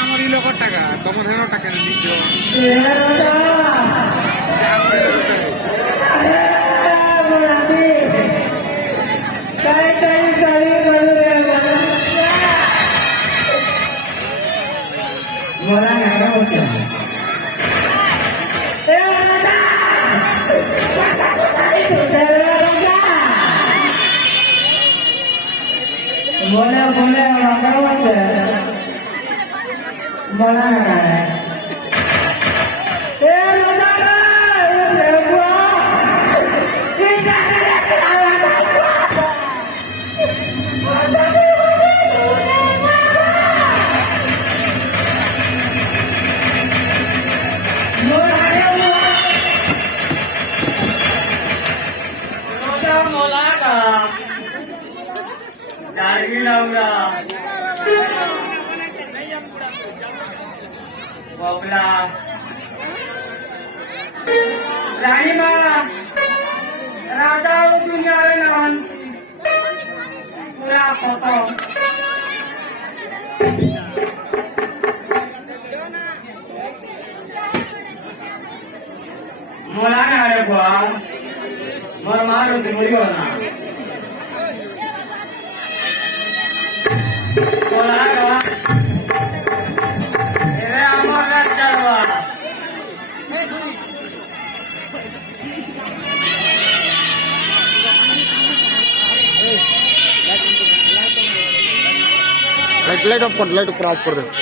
আমার এই লোকের টাকা তোমার হেন টাকা নিজ boleh boleh makan aja boleh रानी माँ राजा दुनिया नाम पूरा फोटो मोला ना रे बुआ मोर मारो से मुड़ियो ना मोला ना ये आमर ना चलवा लाइट लाइट ऑफ कर दे